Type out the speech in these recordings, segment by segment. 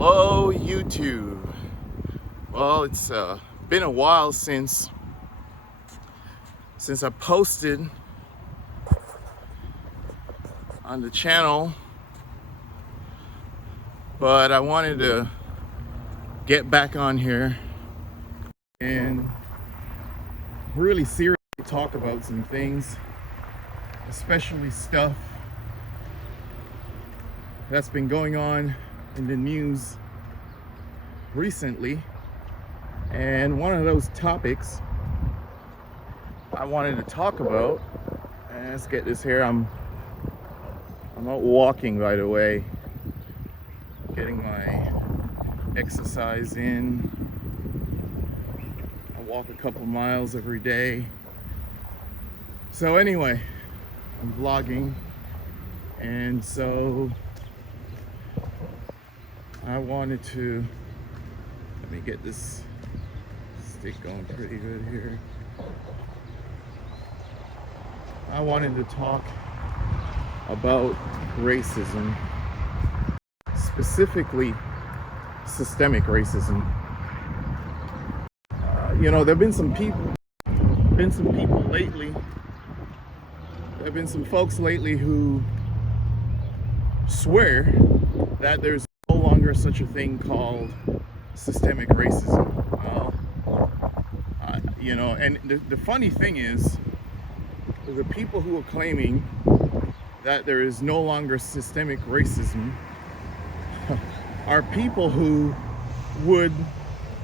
Hello YouTube. Well, it's been a while since I posted on the channel, but I wanted to get back on here and really seriously talk about some things, especially stuff that's been going on in the news recently. And one of those topics I wanted to talk about, and let's get this here, I'm out walking, by the way, getting my exercise in. I walk a couple miles every day. So anyway, I'm vlogging, and so I wanted to, let me get this stick going pretty good here. I wanted to talk about racism, specifically systemic racism. You know, there've been some people lately, there've been some folks lately who swear that there's no longer such a thing called systemic racism. You know, and the funny thing is, the people who are claiming that there is no longer systemic racism are people who would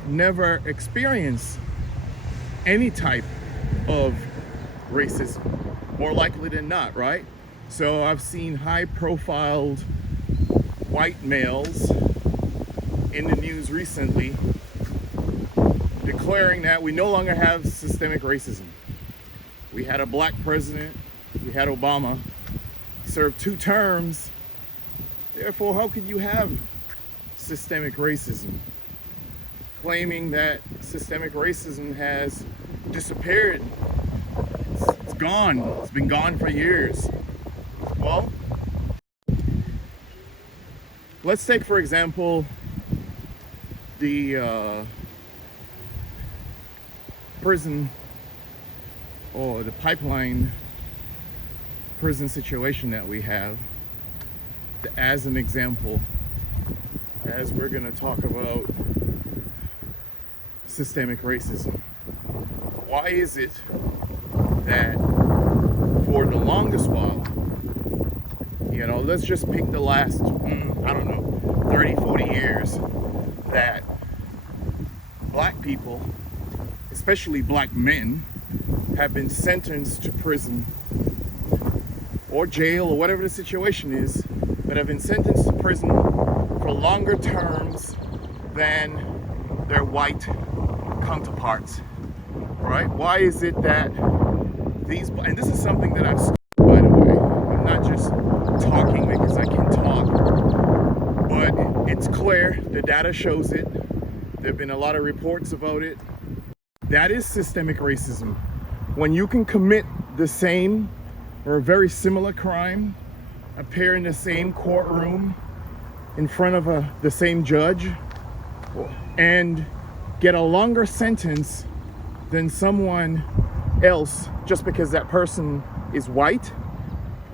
never experience any type of racism, more likely than not, right? So I've seen high-profiled white males in the news recently declaring that we no longer have systemic racism. We had a black president, we had Obama, he served 2 terms, therefore how could you have systemic racism? Claiming that systemic racism has disappeared. It's gone, it's been gone for years. Well, let's take, for example, the prison or the pipeline prison situation that we have as an example, as we're going to talk about systemic racism. Why is it that for the longest while, you know, let's just pick the last, 30, 40 years, that black people, especially black men, have been sentenced to prison or jail or whatever the situation is, but have been sentenced to prison for longer terms than their white counterparts, right? Why is it that these, and this is something that I've studied, by the way, I'm not just talking because I can talk, but it's clear, the data shows it, there have been a lot of reports about it. That is systemic racism. When you can commit the same or a very similar crime, appear in the same courtroom in front of the same judge, and get a longer sentence than someone else just because that person is white,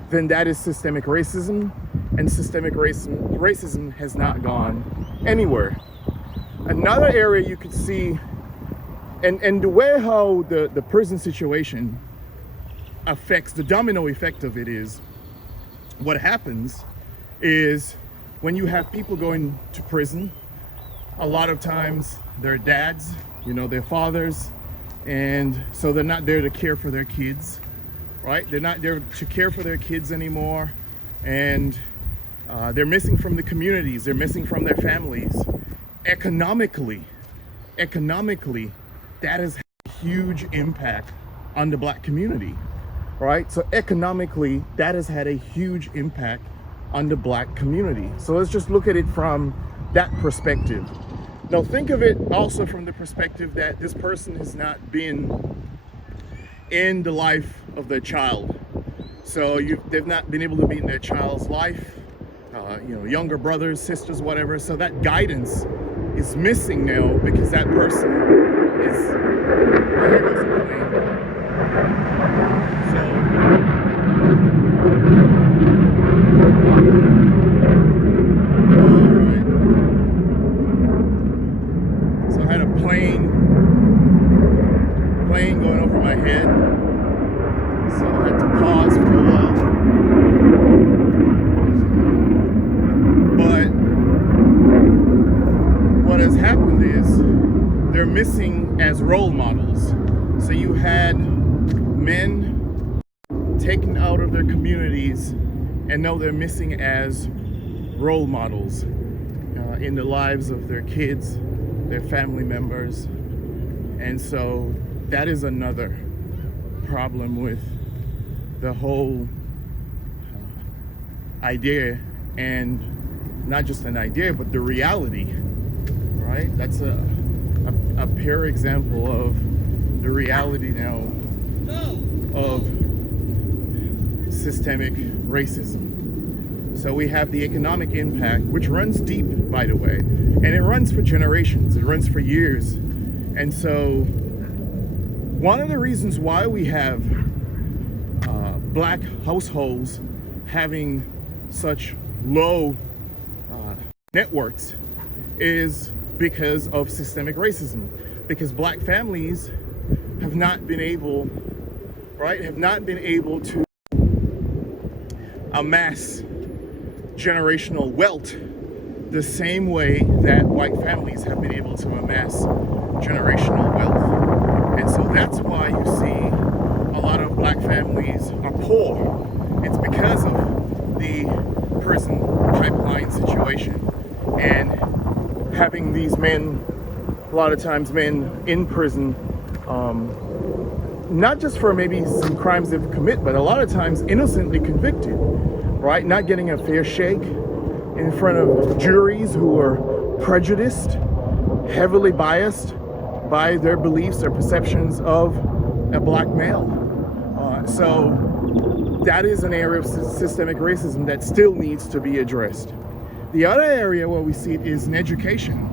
then that is systemic racism, and systemic racism has not gone anywhere. Another area you could see, and the way how the prison situation affects, the domino effect of it is, what happens is when you have people going to prison, a lot of times their dads, you know, their fathers, and so they're not there to care for their kids, right? They're not there to care for their kids anymore, and they're missing from the communities, they're missing from their families. Economically, that has had a huge impact on the black community, right? So economically, that has had a huge impact on the black community. So let's just look at it from that perspective. Now think of it also from the perspective that this person has not been in the life of their child. So they've not been able to be in their child's life. younger brothers, sisters, whatever. So that guidance is missing now because that person is. Well, here goes the plane. So I had a plane going over my head, so I had to pause for a while. But what has happened is they're missing as role models. So you had men taken out of their communities, and now they're missing as role models in the lives of their kids, their family members. And so that is another problem with the whole idea, and not just an idea, but the reality, right? That's a pure example of the reality now of systemic racism. So we have the economic impact, which runs deep, by the way, and it runs for generations, it runs for years. And so one of the reasons why we have black households having such low net worths is because of systemic racism, because black families have not been able to amass generational wealth the same way that white families have been able to amass generational wealth. And so that's why you see a lot of black families are poor. It's because of the prison pipeline situation and having these men, a lot of times men in prison, not just for maybe some crimes they've committed, but a lot of times innocently convicted, right? Not getting a fair shake in front of juries who are prejudiced, heavily biased by their beliefs, their perceptions of a black male. So that is an area of systemic racism that still needs to be addressed. The other area where we see it is in education.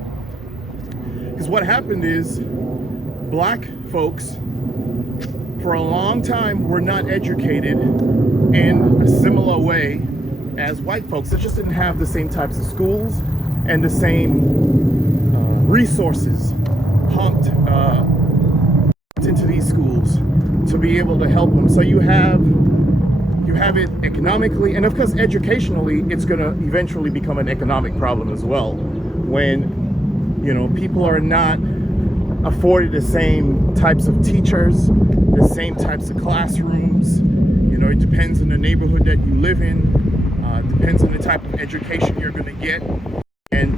Because what happened is black folks for a long time were not educated in a similar way as white folks. They just didn't have the same types of schools and the same resources pumped into these schools to be able to help them. So you have it economically, and of course educationally, it's going to eventually become an economic problem as well, when people are not afforded the same types of teachers, the same types of classrooms. It depends on the neighborhood that you live in, depends on the type of education you're going to get. And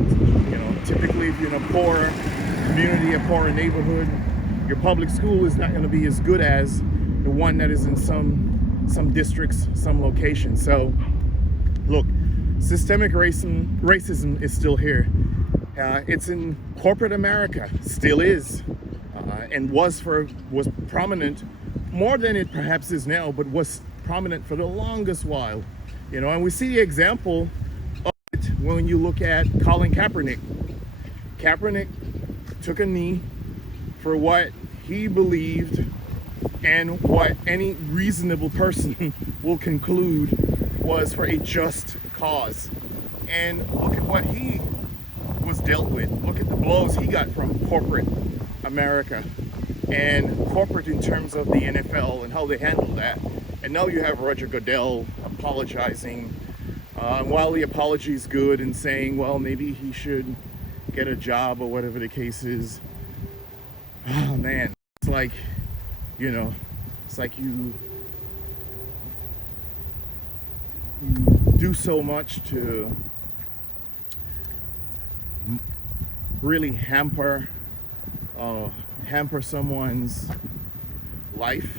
typically if you're in a poor community, a poorer neighborhood, your public school is not going to be as good as the one that is in some districts, some locations. So look, systemic racism is still here. It's in corporate America, still is, and was prominent more than it perhaps is now, but was prominent for the longest while. And we see the example of it when you look at Colin Kaepernick. Kaepernick took a knee for what he believed and what any reasonable person will conclude was for a just cause. And look at what he was dealt with. Look at the blows he got from corporate America and corporate in terms of the NFL and how they handled that. And now you have Roger Goodell apologizing. While the apology is good and saying, well, maybe he should get a job or whatever the case is. Oh man, it's like, it's like you do so much to really hamper someone's life.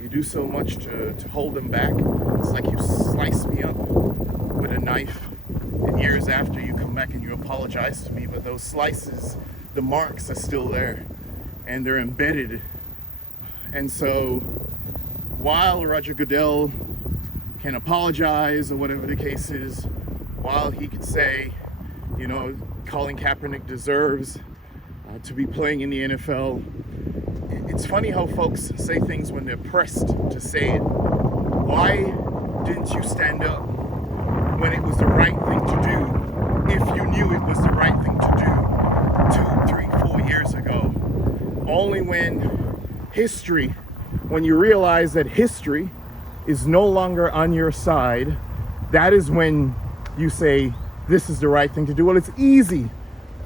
You do so much to hold them back. It's like you slice me up with a knife, and years after you come back and you apologize to me, but those slices, the marks are still there and they're embedded. And so while Roger Goodell can apologize or whatever the case is, while he could say, you know, Colin Kaepernick deserves to be playing in the NFL. It's funny how folks say things when they're pressed to say it. Why didn't you stand up when it was the right thing to do, if you knew it was the right thing to do 2, 3, 4 years ago? Only when you realize that history is no longer on your side, that is when you say, this is the right thing to do. Well, it's easy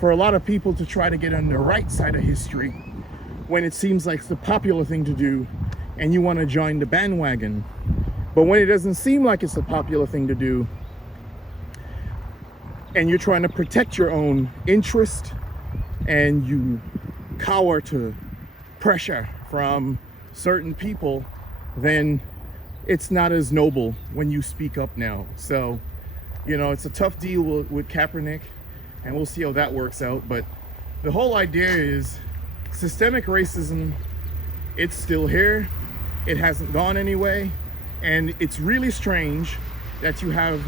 for a lot of people to try to get on the right side of history when it seems like it's the popular thing to do and you want to join the bandwagon. But when it doesn't seem like it's the popular thing to do and you're trying to protect your own interest and you cower to pressure from certain people, then it's not as noble when you speak up now. So, you know, it's a tough deal with Kaepernick, and we'll see how that works out. But the whole idea is systemic racism, it's still here. It hasn't gone anyway. And it's really strange that you have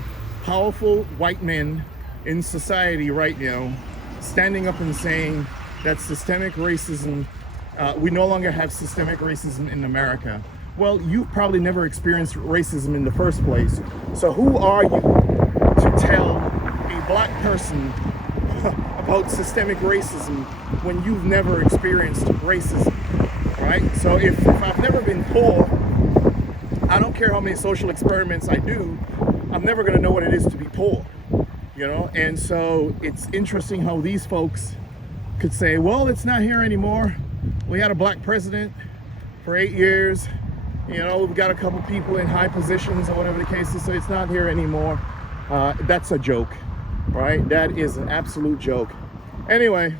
powerful white men in society right now standing up and saying that systemic racism, we no longer have systemic racism in America. Well, you've probably never experienced racism in the first place. So who are you to tell a black person about systemic racism when you've never experienced racism, right? So if I've never been poor, I don't care how many social experiments I do, I'm never gonna know what it is to be poor, you know? And so it's interesting how these folks could say, well, it's not here anymore. We had a black president for 8 years. You know, we've got a couple people in high positions or whatever the case is, so it's not here anymore. That's a joke, right? That is an absolute joke. Anyway,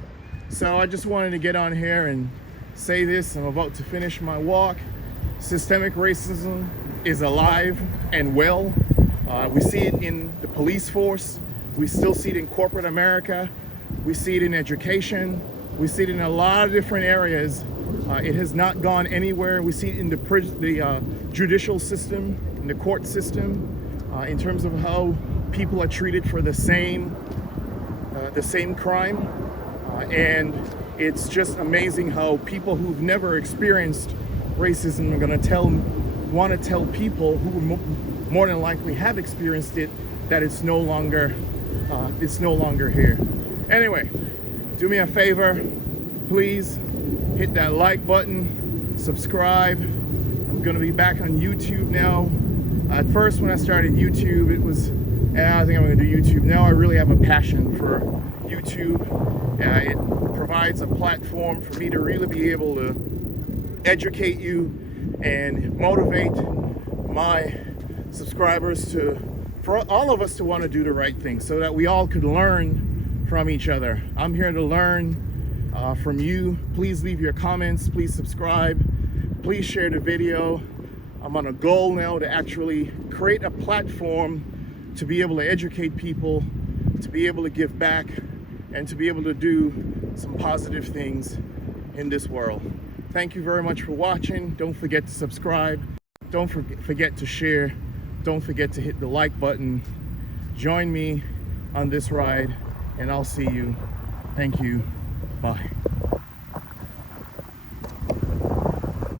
so I just wanted to get on here and say this. I'm about to finish my walk. Systemic racism is alive and well. We see it in the police force. We still see it in corporate America. We see it in education. We see it in a lot of different areas. It has not gone anywhere. We see it in the judicial system, in the court system, in terms of how people are treated for the same crime. And it's just amazing how people who've never experienced racism are going to want to tell people who more than likely have experienced it that it's no longer here. Anyway, do me a favor, please hit that like button, subscribe. I'm gonna be back on YouTube now. At first, when I started YouTube, it was, I think I'm gonna do YouTube. Now I really have a passion for YouTube. It provides a platform for me to really be able to educate you and motivate my subscribers for all of us to want to do the right thing so that we all could learn from each other. I'm here to learn from you. Please leave your comments, please subscribe, please share the video. I'm on a goal now to actually create a platform to be able to educate people, to be able to give back, and to be able to do some positive things in this world. Thank you very much for watching. Don't forget to subscribe. Don't forget to share. Don't forget to hit the like button. Join me on this ride, and I'll see you. Thank you. Bye.